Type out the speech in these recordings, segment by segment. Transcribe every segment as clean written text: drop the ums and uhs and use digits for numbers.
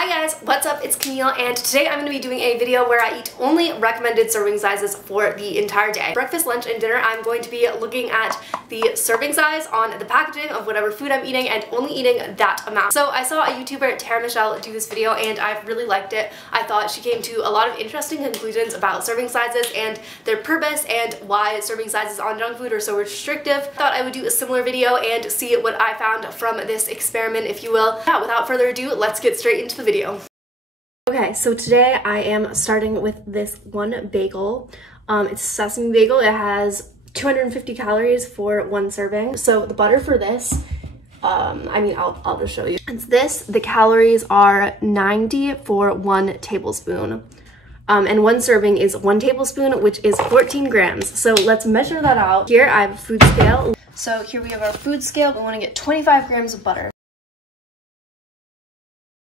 Hi guys, what's up? It's Camille, and today I'm going to be doing a video where I eat only recommended serving sizes for the entire day. Breakfast, lunch, and dinner, I'm going to be looking at the serving size on the packaging of whatever food I'm eating and only eating that amount. So I saw a YouTuber, Tara Michelle, do this video and I really liked it. I thought she came to a lot of interesting conclusions about serving sizes and their purpose and why serving sizes on junk food are so restrictive. I thought I would do a similar video and see what I found from this experiment, if you will. Yeah, without further ado, let's get straight into the video. Okay, so today I am starting with this one bagel. It's a sesame bagel. It has 250 calories for one serving. So the butter for this, I'll just show you. It's this. The calories are 90 for 1 tablespoon. And one serving is 1 tablespoon, which is 14 grams. So let's measure that out. Here I have a food scale. So here we have our food scale. We want to get 25 grams of butter.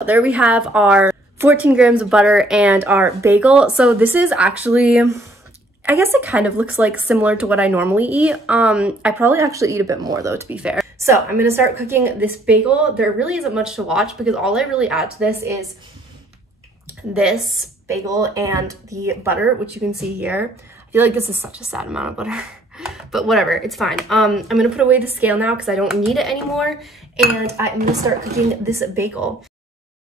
There we have our 14 grams of butter and our bagel. So this is actually, I guess it kind of looks like similar to what I normally eat. I probably actually eat a bit more though, to be fair. So I'm gonna start cooking this bagel. There really isn't much to watch because all I really add to this is this bagel and the butter, which you can see here. I feel like this is such a sad amount of butter, but whatever, it's fine. I'm gonna put away the scale now because I don't need it anymore. And I'm gonna start cooking this bagel.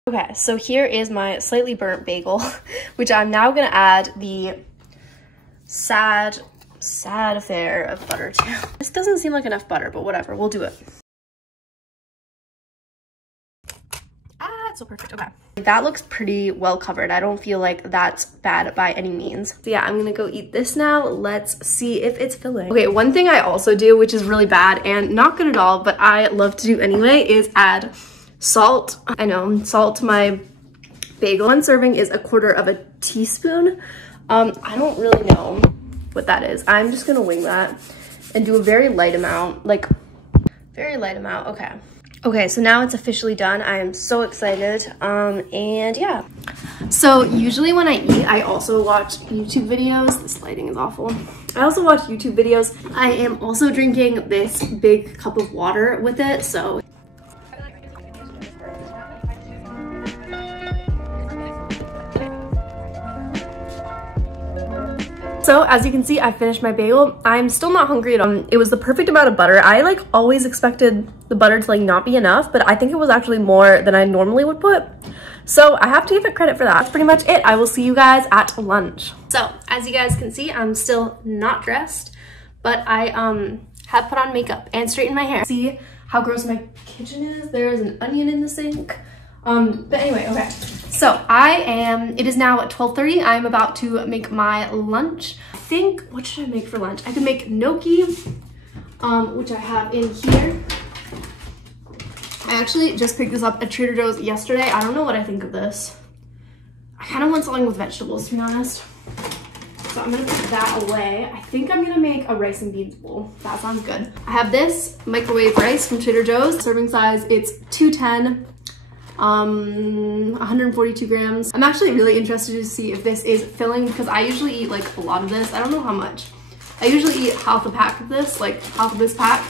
Okay, so here is my slightly burnt bagel, which I'm now gonna add the sad affair of butter to. This doesn't seem like enough butter, but whatever, we'll do it. It's so perfect, okay. That looks pretty well covered. I don't feel like that's bad by any means. So yeah, I'm gonna go eat this now. Let's see if it's filling. Okay, one thing I also do, which is really bad and not good at all, but I love to do anyway, is add salt. I know, salt to my bagel. One serving is 1/4 teaspoon. I don't really know what that is. I'm just gonna wing that and do a very light amount, like very light amount. Okay. Okay, so now it's officially done. I am so excited. And yeah. So usually when I eat, I also watch YouTube videos. This lighting is awful. I also watch YouTube videos. I am also drinking this big cup of water with it, so So as you can see, I finished my bagel. I'm still not hungry at all. It was the perfect amount of butter. I like always expected the butter to like not be enough, but I think it was actually more than I normally would put. So I have to give it credit for that. That's pretty much it. I will see you guys at lunch. So as you guys can see, I'm still not dressed, but I have put on makeup and straightened my hair. See how gross my kitchen is? There is an onion in the sink. But anyway, okay. So it is now at 12:30. I'm about to make my lunch. I think, what should I make for lunch? I could make gnocchi, which I have in here. I actually just picked this up at Trader Joe's yesterday. I don't know what I think of this. I kind of want something with vegetables, to be honest. So I'm gonna put that away. I think I'm gonna make a rice and beans bowl. That sounds good. I have this microwave rice from Trader Joe's. Serving size, it's 210. 142 grams. I'm actually really interested to see if this is filling because I usually eat like a lot of this. I don't know how much. I usually eat half a pack of this, like half of this pack.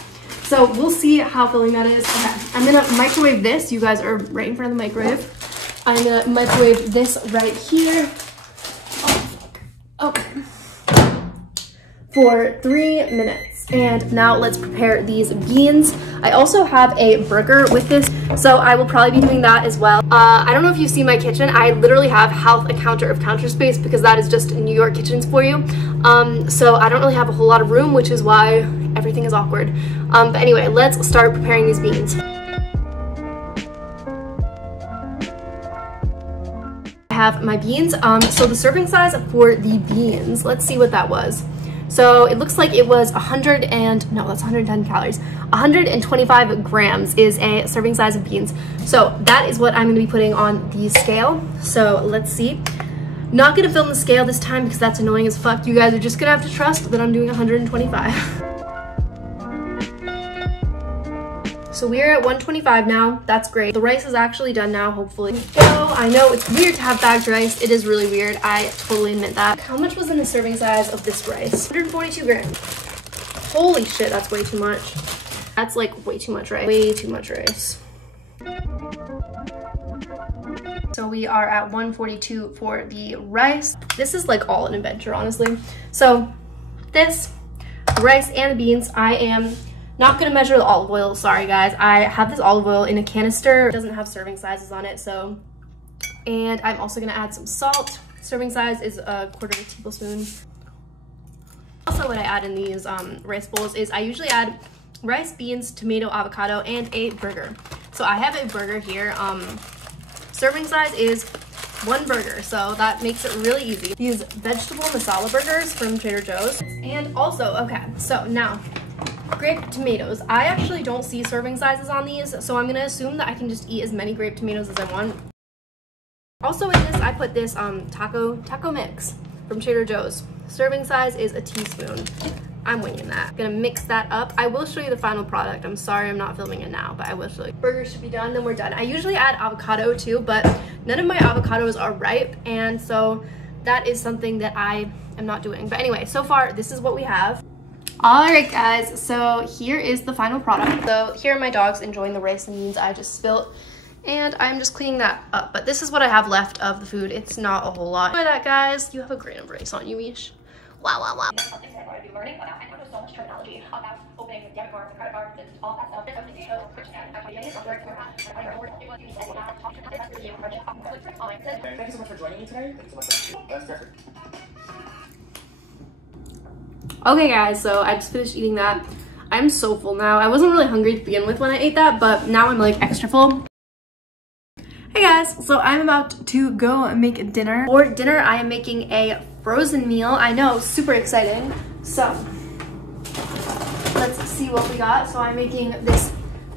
So we'll see how filling that is. Okay, I'm gonna microwave this. You guys are right in front of the microwave. I'm gonna microwave this right here. Okay. For 3 minutes. And now let's prepare these beans. I also have a burger with this, so I will probably be doing that as well. I don't know if you've seen my kitchen. I literally have half a counter of counter space because that is just New York kitchens for you. So I don't really have a whole lot of room, which is why everything is awkward. But anyway, let's start preparing these beans. I have my beans. So the serving size for the beans, let's see what that was. So it looks like it was 110 calories. 125 grams is a serving size of beans. So that is what I'm gonna be putting on the scale. So let's see. Not gonna film the scale this time because that's annoying as fuck. You guys are just gonna have to trust that I'm doing 125. So we're at 125 now. That's great. The rice is actually done now, hopefully. So I know it's weird to have bagged rice. It is really weird. I totally admit that. How much was in the serving size of this rice? 142 grams. Holy shit, that's way too much. That's like way too much rice. Way too much rice. So we are at 142 for the rice. This is like all an adventure, honestly. So this rice and the beans, I am not gonna measure the olive oil, sorry guys. I have this olive oil in a canister. It doesn't have serving sizes on it, so. And I'm also gonna add some salt. Serving size is a 1/4 tablespoon. Also what I add in these rice bowls is I usually add rice, beans, tomato, avocado, and a burger. So I have a burger here. Serving size is 1 burger, so that makes it really easy. These vegetable masala burgers from Trader Joe's. And also, okay, so now, grape tomatoes. I actually don't see serving sizes on these, so I'm gonna assume that I can just eat as many grape tomatoes as I want. Also in this, I put this taco mix from Trader Joe's. Serving size is a teaspoon. I'm winging that. Gonna mix that up. I will show you the final product. I'm sorry I'm not filming it now, but I will show you. Burgers should be done, then we're done. I usually add avocado too, but none of my avocados are ripe, and so that is something that I am not doing. But anyway, so far, this is what we have. All right, guys, so here is the final product. So here are my dogs enjoying the rice and beans I just spilt, and I'm just cleaning that up. But this is what I have left of the food. It's not a whole lot. Enjoy that, guys. You have a great embrace on you, Ish. Wow, wow, wow. Something that I want to be learning about. I know there's so much terminology about opening debit cards, credit cards, and all that stuff. Thank you so much for joining me today. Thank you so much. That's perfect. Okay, guys, so I just finished eating that. I'm so full now. I wasn't really hungry to begin with when I ate that, but now I'm like extra full. Hey guys, so I'm about to go make dinner. For dinner, I am making a frozen meal. I know, super exciting. So let's see what we got. So I'm making this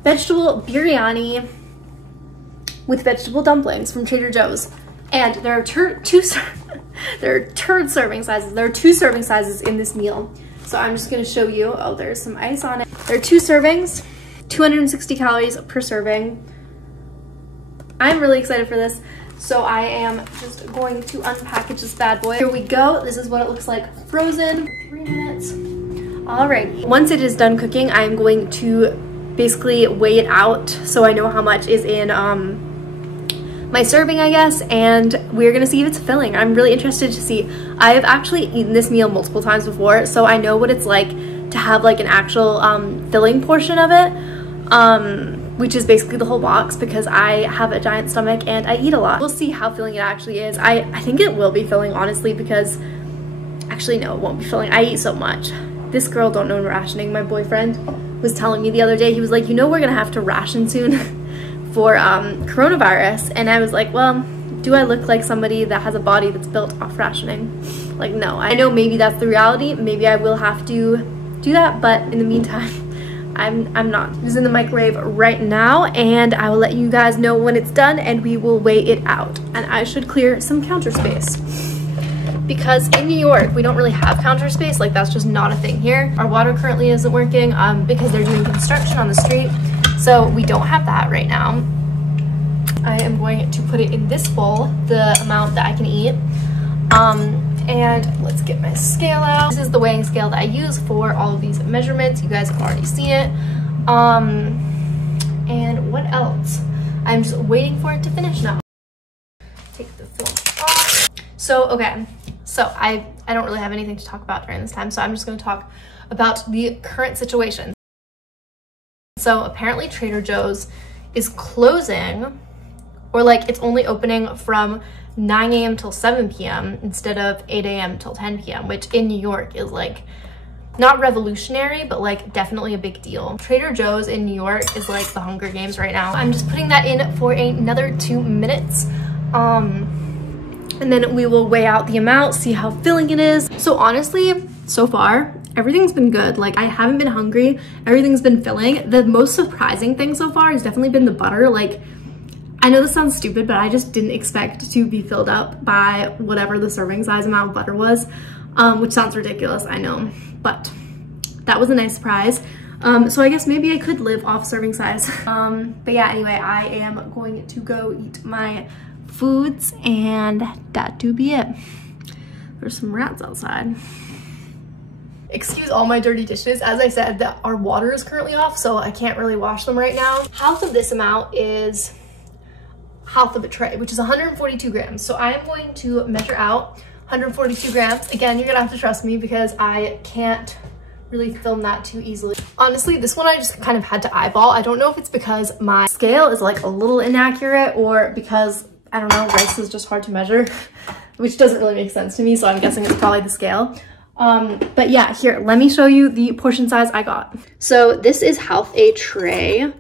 vegetable biryani with vegetable dumplings from Trader Joe's. And there are two serving sizes. There are 2 serving sizes in this meal. So I'm just gonna show you. Oh, there's some ice on it. There are 2 servings, 260 calories per serving. I'm really excited for this. So I am just going to unpackage this bad boy. Here we go. This is what it looks like frozen. 3 minutes. Alright. Once it is done cooking, I'm going to basically weigh it out so I know how much is in my serving, I guess, and we're gonna see if it's filling. I'm really interested to see. I have actually eaten this meal multiple times before, so I know what it's like to have like an actual filling portion of it. Which is basically the whole box because I have a giant stomach and I eat a lot. We'll see how filling it actually is. I think it will be filling, honestly, because actually no, it won't be filling. I eat so much. This girl don't know rationing. My boyfriend was telling me the other day, he was like, you know, we're gonna have to ration soon for coronavirus. And I was like, well, do I look like somebody that has a body that's built off rationing? Like, no. I know maybe that's the reality. Maybe I will have to do that, but in the meantime, I'm not. It's in the microwave right now, and I will let you guys know when it's done, and we will weigh it out. And I should clear some counter space because in New York we don't really have counter space. Like, that's just not a thing here. Our water currently isn't working because they're doing construction on the street, so we don't have that right now. I am going to put it in this bowl, the amount that I can eat. And let's get my scale out. This is the weighing scale that I use for all of these measurements. You guys have already seen it. And what else? I'm just waiting for it to finish now. Take the film off. So, okay. So I don't really have anything to talk about during this time, so I'm just gonna talk about the current situation. So apparently Trader Joe's is closing, or like it's only opening from 9 a.m. till 7 p.m. instead of 8 a.m. till 10 p.m., which in New York is like not revolutionary, but like definitely a big deal. Trader Joe's in New York is like the Hunger Games right now. I'm just putting that in for another 2 minutes. And then we will weigh out the amount, see how filling it is. So honestly, so far, everything's been good. Like, I haven't been hungry. Everything's been filling. The most surprising thing so far has definitely been the butter. Like, I know this sounds stupid, but I just didn't expect to be filled up by whatever the serving size amount of butter was, which sounds ridiculous, I know, but that was a nice surprise. So I guess maybe I could live off serving size. But yeah, anyway, I am going to go eat my foods, and that do be it. There's some rats outside. Excuse all my dirty dishes. As I said, that our water is currently off, so I can't really wash them right now. Half of this amount is half of a tray, which is 142 grams. So I am going to measure out 142 grams. Again, you're gonna have to trust me because I can't really film that too easily. Honestly, this one I just kind of had to eyeball. I don't know if it's because my scale is like a little inaccurate or because, I don't know, rice is just hard to measure, which doesn't really make sense to me. So I'm guessing it's probably the scale. But yeah, here, let me show you the portion size I got. So this is half a tray.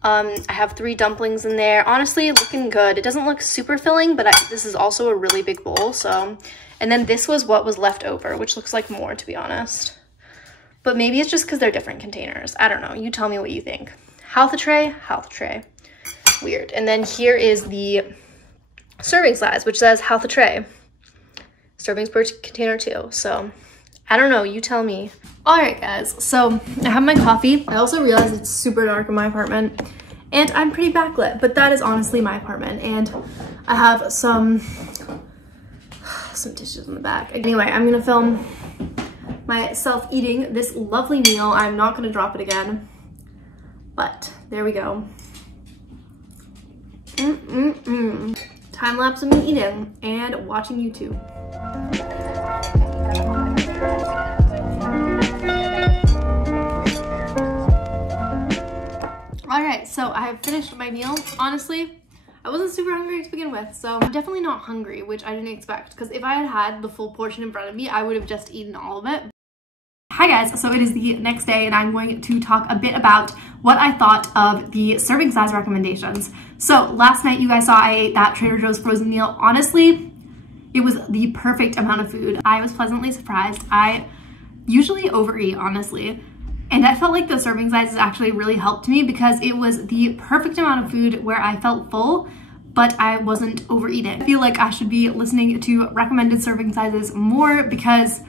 I have 3 dumplings in there. Honestly, looking good. It doesn't look super filling, but this is also a really big bowl. So, and then this was what was left over, which looks like more, to be honest. But maybe it's just because they're different containers. I don't know. You tell me what you think. Half a tray, half a tray. Weird. And then here is the serving size, which says half a tray. Servings per container too. So I don't know. You tell me. All right, guys. So I have my coffee. I also realized it's super dark in my apartment and I'm pretty backlit, but that is honestly my apartment. And I have some dishes in the back. Anyway, I'm going to film myself eating this lovely meal. I'm not gonna drop it again, but there we go. Time lapse of me eating and watching YouTube. All right, so I have finished my meal. Honestly, I wasn't super hungry to begin with, so I'm definitely not hungry, which I didn't expect, because if I had had the full portion in front of me, I would have just eaten all of it. Hi guys, so it is the next day and I'm going to talk a bit about what I thought of the serving size recommendations. So last night you guys saw I ate that Trader Joe's frozen meal. Honestly, it was the perfect amount of food. I was pleasantly surprised. I usually overeat, honestly. And I felt like the serving sizes actually really helped me because it was the perfect amount of food where I felt full, but I wasn't overeating. I feel like I should be listening to recommended serving sizes more because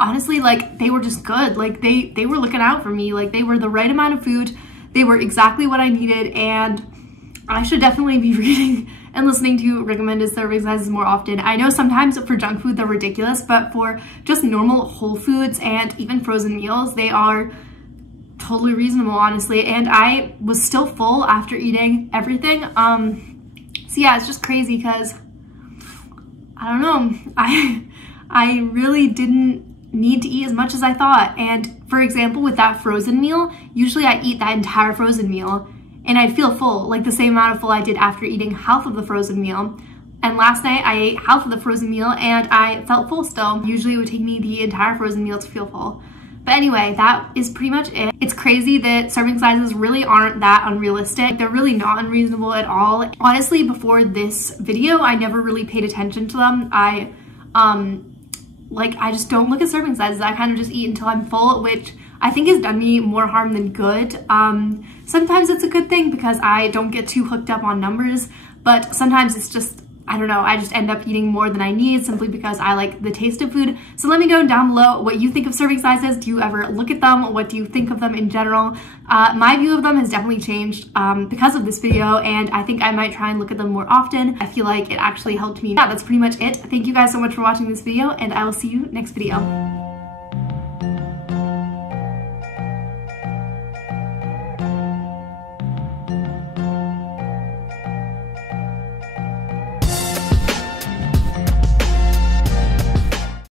honestly, like, they were just good. Like, they were looking out for me. Like, they were the right amount of food. They were exactly what I needed, and I should definitely be reading and listening to recommended serving sizes more often. I know sometimes for junk food they're ridiculous, but for just normal whole foods and even frozen meals, they are totally reasonable, honestly. And I was still full after eating everything. So yeah, it's just crazy because, I don't know, I really didn't need to eat as much as I thought. And for example, with that frozen meal, usually I eat that entire frozen meal and I'd feel full, like the same amount of full I did after eating half of the frozen meal. And last night I ate half of the frozen meal and I felt full still. Usually it would take me the entire frozen meal to feel full. But anyway, that is pretty much it. It's crazy that serving sizes really aren't that unrealistic. They're really not unreasonable at all. Honestly, before this video, I never really paid attention to them. I just don't look at serving sizes. I kind of just eat until I'm full, which I think has done me more harm than good. Sometimes it's a good thing because I don't get too hooked up on numbers, but sometimes it's just, I don't know, I just end up eating more than I need simply because I like the taste of food. So let me know down below what you think of serving sizes. Do you ever look at them? What do you think of them in general? My view of them has definitely changed because of this video, and I think I might try and look at them more often. I feel like it actually helped me. Yeah, that's pretty much it. Thank you guys so much for watching this video, and I will see you next video.